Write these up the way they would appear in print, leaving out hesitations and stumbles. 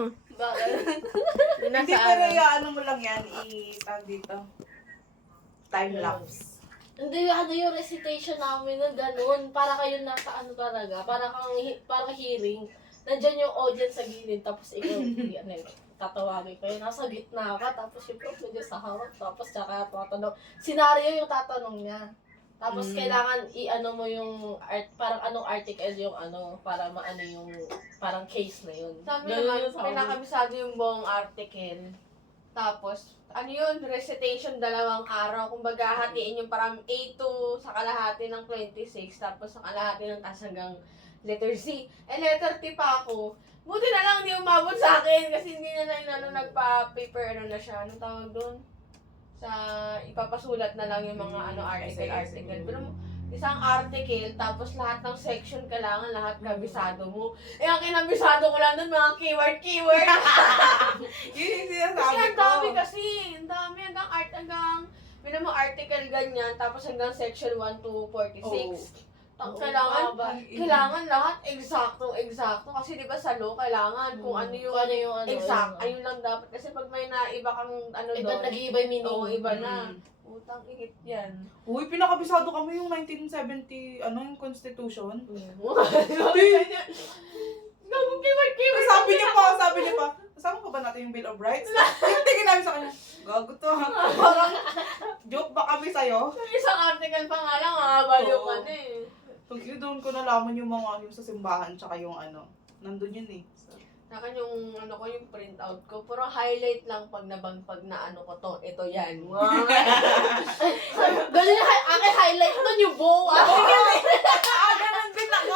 mo. Bakit? Hindi, pero ano mo lang yan, tag dito. Time-lapse. Hindi, ano yung recitation namin na ganun. Para kayo nasa ano talaga. Parang hearing. Nandyan yung audience sa gilid. Tapos ikaw, ano yun, tatawagin kayo. Nasa gitna ka. Tapos yung prof medyo sa hawak. Tapos tsaka tatanong. Senaryo yung tatanong niya. Tapos kailangan i-ano mo yung parang anong article yung ano. Para maano yung parang case na yun. Sabi Ganun naman, yung sabi. pinakabisado yung buong article. Tapos, ano yun, recitation 2 araw. Kumbaga, hatiin yung parang A2 sa kalahati ng 26, tapos sa kalahati ng taas hanggang letter C. Letter T pa ako. Buti na lang hindi umabot sa akin kasi hindi na nagpa-paper, ano na siya. Anong tawag doon? Sa ipapasulat na lang yung mga article. Pero isang article, tapos lahat ng section kailangan, lahat kabisado mo. Ang kinabisado ko lang doon, mga keyword. Yun yung Kasi sinasabi ang ko. dami kasi. Ang dami hanggang mo article ganyan, tapos hanggang section 1 to 46. Kailangan lahat eksakto. Kasi di ba sa law, kailangan kung ano yung exact. Ayun lang dapat. Kasi pag may naiba kang ano Iba, doon. nag-iiba yung meaning. Oo, iba na. Utang ihit yan. Uy, pinakabisado kami yung 1970, yung Constitution. Gagong keyword. Sabi niya pa, kasama pa ba natin yung Bill of Rights? Tingin namin sa kanya, gago to ha. Parang, joke ba kami sa'yo? Yung isang article pa nga lang, baliw ka na eh. Pag yun, doon ko nalaman yung mga yung sa simbahan, tsaka yung nandun yun eh. Nakan yung yung print out ko, puro highlight lang pag na ano ko to, ito yan. Ganun yung aking highlight nun yung bow. Ganun din ako!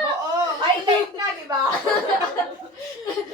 Oo! Highlight na, di ba?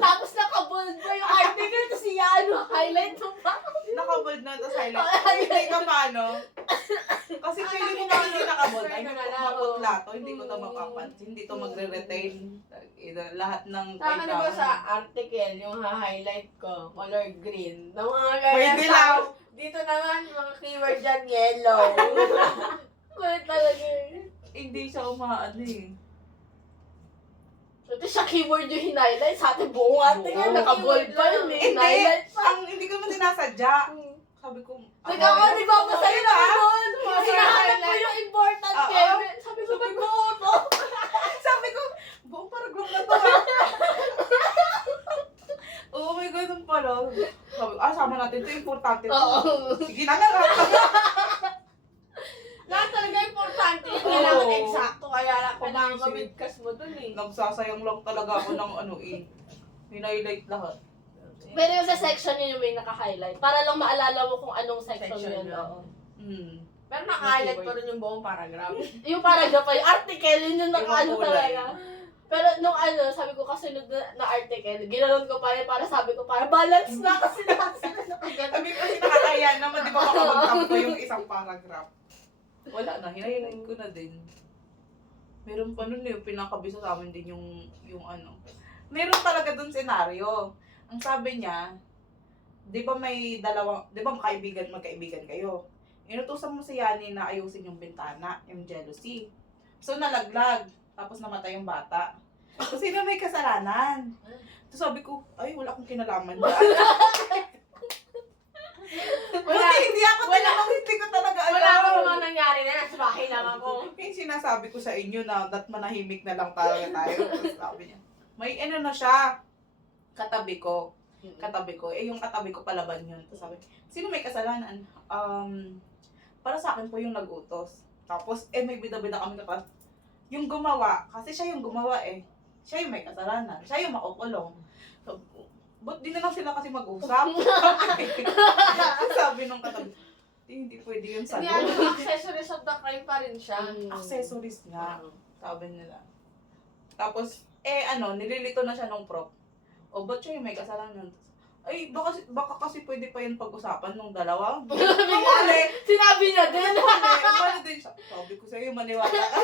Tapos nakabold pa yung article kasi highlight mo pa. Nakabold na, tapos highlight. Hindi ka paano? Kasi feeling ko na hindi nakabold. Ay, maputla to, hindi ko to mapapansin. Hindi to magre-retain. Lahat ng Tama na ba sa article, yung ha-highlight ko, color green. Na mga ganyan. May dilaw. Dito naman, mga keyword dyan, yellow. Kulit talaga eh. Hindi siya umaano eh. Ito siya keyword yung hinighlight. Sa ating buong article, Oo. nakabold pa yun eh. Hindi! Hinighlight pa. Hindi ko naman sinasadya. Sabi ko, Nagkakaroon, di ba ako sa'yo na doon? Mga Sinahanap mo highlight. yung important Oo. kaya. Sabi ko, ba't buo to? Sabi ko, buong paragraph na to ha. Oo, may ganun pala. Sabi ko, sama natin ito, importante to. Oo. Sige na lang. Lahat talaga importante. Oo. Kailangan eksakto. Kaya kailangan Sige. mamigkas mo dun eh. Nagsasayang lang talaga ako ng hinighlight lahat. Pero yung sa section yun yung may naka-highlight. Para lang maalala mo kung anong section Section yun. yun. Oo. Pero naka-highlight pa rin yung buong paragraph. Yung paragraph pa, yung article, yun yung naka-ano Yung kulay. talaga. Pero nung sabi ko kasunod na article, ginanon ko pa rin para sabi ko para balance na kasi lahat sila nakagano. Sabi ko kasi nakakaya naman, di ba makapagtampo yung isang paragraph. Wala na, hinighlight ko na din. Meron pa nun yung pinakabisa sa amin din yung Meron talaga dun senaryo. Ang sabi niya, di ba magkaibigan kayo. Inutusan mo si Yani na ayusin yung bintana, yung jealousy. So nalaglag, tapos namatay yung bata. So sino may kasalanan? So sabi ko, ay wala akong kinalaman dyan. Hindi ako tinanong, hindi ko talaga alam. Wala akong mga nangyari na. Nasa bahay lang ako. Yung sinasabi ko sa inyo na manahimik na lang tayo. Tapos sabi niya, may na siya. Katabi ko. Yung katabi ko palaban yun. Tapos sabi, sino may kasalanan? Para sa akin po yung nag-utos. Tapos, may bida-bida kami kaklas. Yung gumawa, kasi siya yung gumawa eh. Siya yung may kasalanan. Siya yung makukulong. So, ba't di na lang sila kasi mag-usap? Sabi nung katabi, hindi pwede yun sa Hindi, accessories of the crime pa rin siya. Accessories nga, sabi nila. Tapos, nililito na siya nung prof. O, ba't siya yung may kasalanan? Ay, baka kasi pwede pa yun pag-usapan nung dalawa. Mali! Sinabi niya din. Mali din siya. Sabi ko sa'yo, maniwala ka.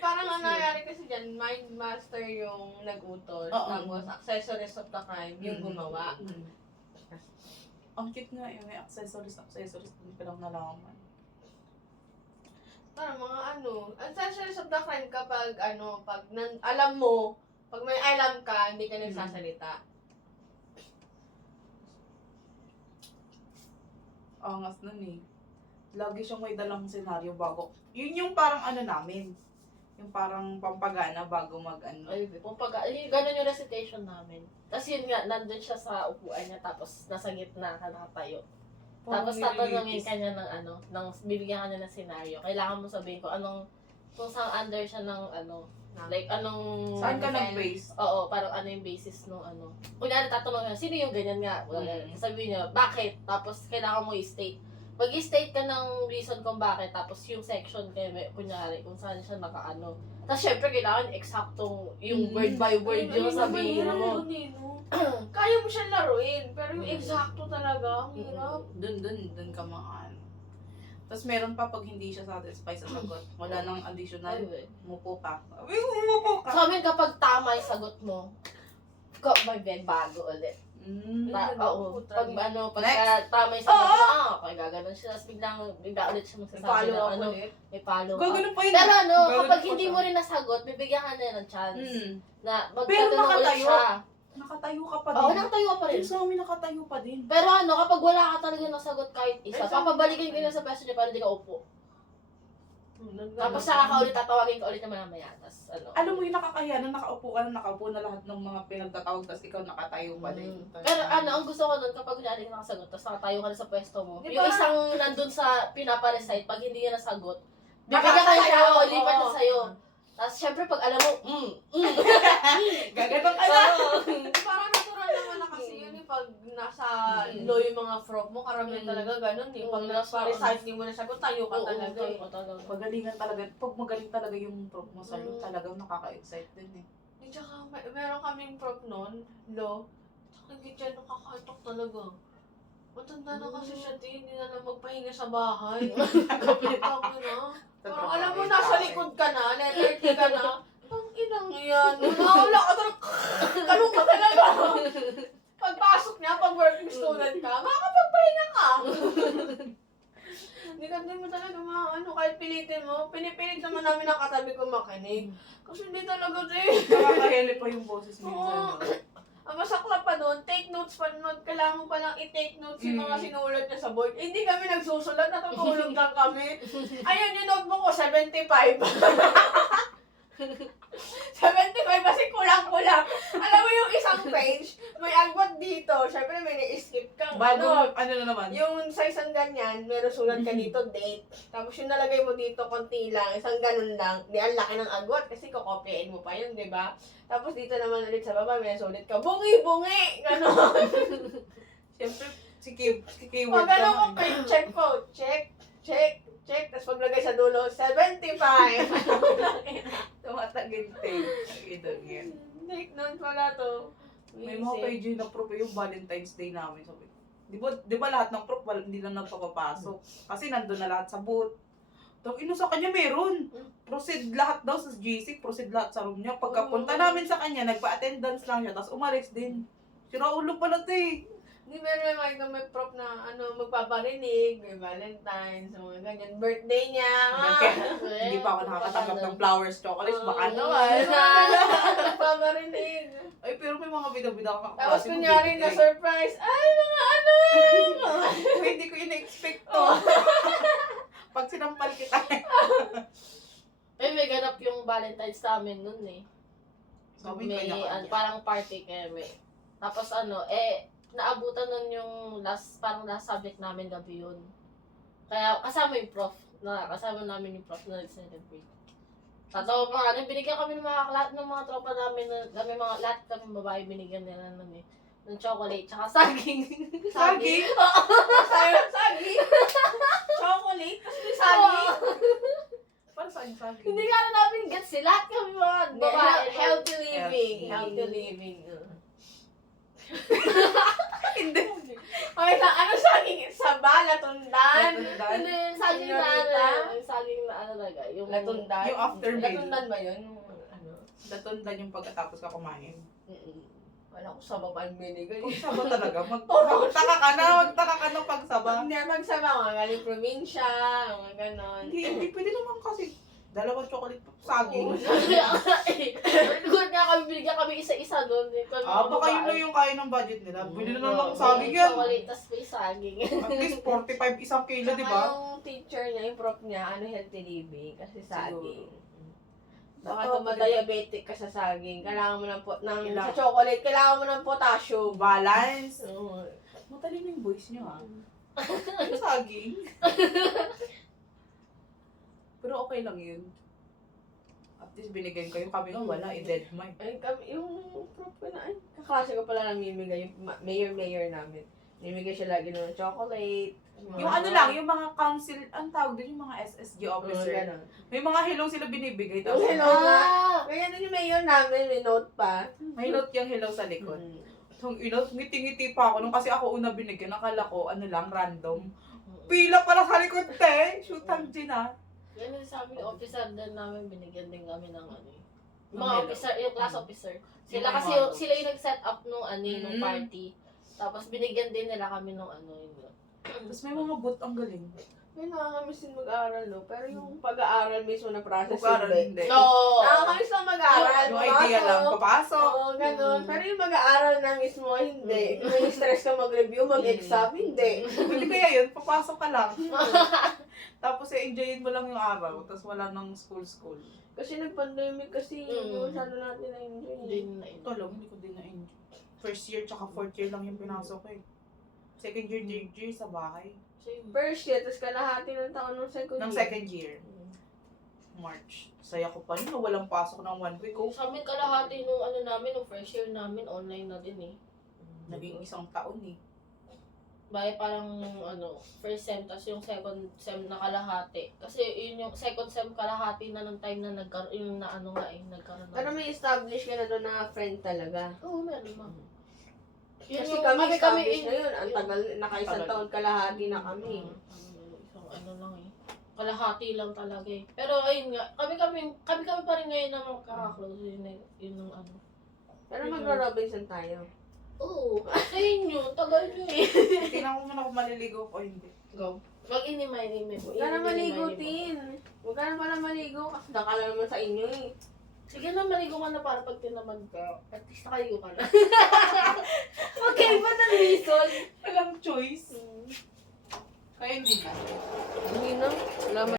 Parang ang nangyari kasi dyan, mind master yung nag-utos. Oo. Tapos accessories of the crime yung gumawa. Ang cute nga yun, may accessories, hindi ko lang nalaman. Parang mga accessories of the crime kapag pag alam mo Pag may alam ka, hindi ka nagsasalita. Angas nun eh. Lagi siyang may dalang senaryo bago. Yun yung parang ano namin. Yung parang pampagana bago mag-ano. Ay, ganun yung recitation namin. Tapos yun nga, nandun siya sa upuan niya, tapos nasa gitna ka nakatayo. Tapos tatanungin ka niya ng ano, bibigyan ka niya ng scenario. Kailangan mo sabihin ko kung saan under siya ng ano, like anong... Saan ka nag-base? Oo, parang ano yung basis nung ano. Kunyari tatanungin niya, sino yung ganyan nga? Sabihin niya, bakit? Tapos kailangan mo i-state. Mag-i-state ka ng reason kung bakit, tapos yung section kayo, kunyari, kung saan siya nakaano. Tapos syempre, kailangan eksaktong yung word by word yung sabihin mo. Kaya mo siyang laruin, pero yung eksakto talaga, ang hirap. Dun ka maan. Tapos meron pa pag hindi siya satisfied sa sagot. Wala nang additional. Umupo ka. Ay, umupo ka. Sa amin, kapag tama yung sagot mo, may bago ulit. Oo. Pag tama yung sagot mo, okay, gaganon siya. Tapos bigla ulit siya magsasabi na may follow up. Gagano pa yun. Pero Gagano kapag pa hindi siya. mo rin nasagot, bibigyan ka na ng chance na Pero magtatanong ulit nakatayo. siya. Nakatayo ka pa Oo, din. nakatayo ka pa rin. Yung sa amin nakatayo pa din. Pero kapag wala ka talaga nasagot kahit isa, Ay, sa- papabalikin ka na sa pwesto niya para hindi ka upo. Tapos saka ka ulit, tatawagin ka ulit na mamaya. Tapos Alam mo yung nakakahiya na nakaupo na lahat ng mga pinagtatawag tapos ikaw nakatayo pa din. Pero ang gusto ko nun, kapag kunyari ka nakasagot, tapos nakatayo ka na sa pwesto mo, Di yung ba? isang nandun sa pinaparecite, pag hindi niya nasagot, bibigyan ka Nakatayo, siya, o oo. lipat na sa'yo. Tapos syempre pag alam mo, Gaganong ka na. Parang natural naman na kasi yun pag nasa law yung mga frog mo, karamihan talaga ganun eh. Pag nagpa-recite, hindi mo nasagot, tayo ka talaga eh. Magalingan talaga. Pag magaling talaga yung prop mo sa'yo, talagang nakaka-excite din eh. Di tsaka, meron kaming prop nun, law. Tsaka hindi siya nakakaantok talaga. Matanda na kasi siya, hindi na lang magpahinga sa bahay. Kapitang na. Parang alam mo, nasa likod ka na, letter T ka na. Ang inang yan. Wala ka talaga. Kalong ka talaga. Pagpasok niya, pag working student ka, makakapagpahinga ka. Hindi mo talaga kahit pilitin mo. Pinipilit naman namin ang katabi ko makinig. Kasi hindi talaga din. Nakakahili pa yung boses Oo. minsan. no? Ang masakla pa doon, take notes pa nun. Kailangan mo palang i-take notes yung mga sinulat niya sa board. Hindi kami nagsusulat, natutulog lang kami. Ayun, yung notebook ko, 75. 75 kasi kulang-kulang. Alam mo yung isang page, may agwat dito. Siyempre may na-skip kang Bago, ano na naman? yung sa isang ganyan, meron sulat ka dito, date. Tapos yung nalagay mo dito, konti lang, isang ganun lang. Di, ang laki ng agwat kasi kokopyain mo pa yun, di ba? Tapos dito naman ulit sa baba, may sulit ka, bungi! Ganon. Siyempre, si keyword Pag ano ko, ka na. check ko, check. Tapos paglagay sa dulo, 75. Tumatagintay. Idol yan. Take note pala to. May mga page yun na proof yung Valentine's Day namin. Sabi, di ba lahat ng proof hindi lang nagpapapasok? Kasi nandun na lahat sa booth. Tapos sa kanya meron. Proceed lahat daw sa GC, proceed lahat sa room niya. Pagkapunta namin sa kanya, nagpa-attendance lang siya, tapos umalis din. Sira ulo pala to eh. Hindi meron naman may prop na magpaparinig, may Valentine's, mga ganyan. Birthday niya. Hindi pa ako nakakatanggap ng flowers, chocolates, baka naman. Magpaparinig. Ay, pero may mga bida-bida ka. Tapos kunyari na surprise, ay mga ano! Hindi ko ina-expect to. Pag sinampal kita. may ganap yung Valentine's namin nun eh. Sabi May kanya-kanya. parang party kami. Tapos naabutan nun yung last subject namin gabi yun. Kaya kasama yung prof. Kasama namin yung prof na nag-celebrate. Tatawa pa nga, binigyan kami ng lahat ng mga tropa namin, lahat kami babae binigyan nila nun eh. Ng chocolate, tsaka saging. Saging? Saging? Chocolate? Tapos may saging? Para saan yung saging? Hindi ka na namin gets eh. Lahat kami mga babae. Healthy living. Healthy. Healthy living. Hindi. Okay, ano saging? Saba, latundan? Latundan? Hindi, yung saging na Senorita? yung saging na talaga. Yung Latundan? Yung after meal. Latundan ba yun? Yung ano? Latundan yung pagkatapos ka kumain. Wala ko saba pa ang binigay. Kung saba talaga, magtaka ka ng pagsaba. Hindi, magsaba, mga galing probinsya, mga ganon. Hindi pwede naman kasi. Dalawang chocolate saging. Good nga kami, binigyan kami isa-isa doon. Baka yun na yung kaya ng budget nila. Bili na lang ng saging yan. Chocolate, tas may saging. At least 45 isang kilo, di ba? Yung teacher niya, yung prof niya, healthy living kasi saging. Baka Oo, diabetic ka sa saging. Kailangan mo ng sa Kailangan. chocolate, kailangan mo ng potassium. Balance. Oo. Matalino yung voice niyo, ha? Yung saging. Pero okay lang yun. At least binigyan kayo. Kami nga wala, dead mind. Ay, yung prof ko na, kaklase ko pala namimigay, yung mayor namin. Namimigay siya lagi ng chocolate. Yung ano lang, yung mga council, ang tawag din yung mga SSG officer. Ganun. May mga hello sila binibigay. Yung Tapos, hello na. Kaya nun yung mayor namin, may note pa. may note yung hello sa likod. Mm. Yung inot, ngiti-ngiti pa ako. Nung kasi ako una binigyan, nakala ko, ano lang, random. Pila pala sa likod, te. Shoot ang gina. Yan yung sa amin, officer din namin, binigyan din kami ng ano. Ng Mga hello. officer, yung class officer. Yung Sila mga kasi, ano. sila yung nag-set up nung nung Mm. party. Tapos binigyan din nila kami nung yun. Tapos may mga boot ang galing. May nakakamiss din mag-aaral, no? Pero yung pag-aaral mismo na process, Mag-aaral hindi. hindi. No! Nakakamiss lang mag-aaral. Yung idea lang, papasok. Oo, ganun. Pero yung mag-aaral na mismo, hindi. Kung may stress ka mag-review, mag-exam, hindi. Hindi kaya yun, papasok ka lang. Tapos enjoyin mo lang yung araw. Tapos wala nang school. Kasi nag-pandemic kasi, hindi Mm. masyado natin na-enjoy. Hindi na yun. Ito lang, hindi ko din na-enjoy. First year tsaka fourth year lang yung pinasok ko eh. Second year, third year sa bahay. First year, tapos kalahati ng taon ng second Ng year. second year, March. Saya ko pa yun, walang pasok ng 1 week. Oh, Sa amin kalahati nung namin, nung first year namin, online na din eh. naging isang taon eh. Baya parang first sem, tapos yung second sem na kalahati. Kasi yun yung second sem kalahati na ng time na nagkaroon, yung nagkaroon na. Pero may establish ka na doon na friend talaga. Oo, meron ma. Kasi kami established na yun. Ang tagal, nakaisang Tagal. taon kalahati na kami. Isang lang eh. Kalahati lang talaga eh. Pero ayun nga, kami pa rin ngayon na magkakaklose. Yun yung Pero magro-Robinson tayo. Oo, ayun yun, tagal nyo eh. Tingnan ko muna kung maliligo o hindi. Go. Mag-inimay. Huwag ka na maligo, Tin. Huwag ka na pala maligo. Kasi nakala naman sa inyo eh. Sige na, maligo ka na para pag tinamad ka. At least nakaligo ka na. Okay ba na reason? Walang choice. Kaya hindi na. Hindi na. Wala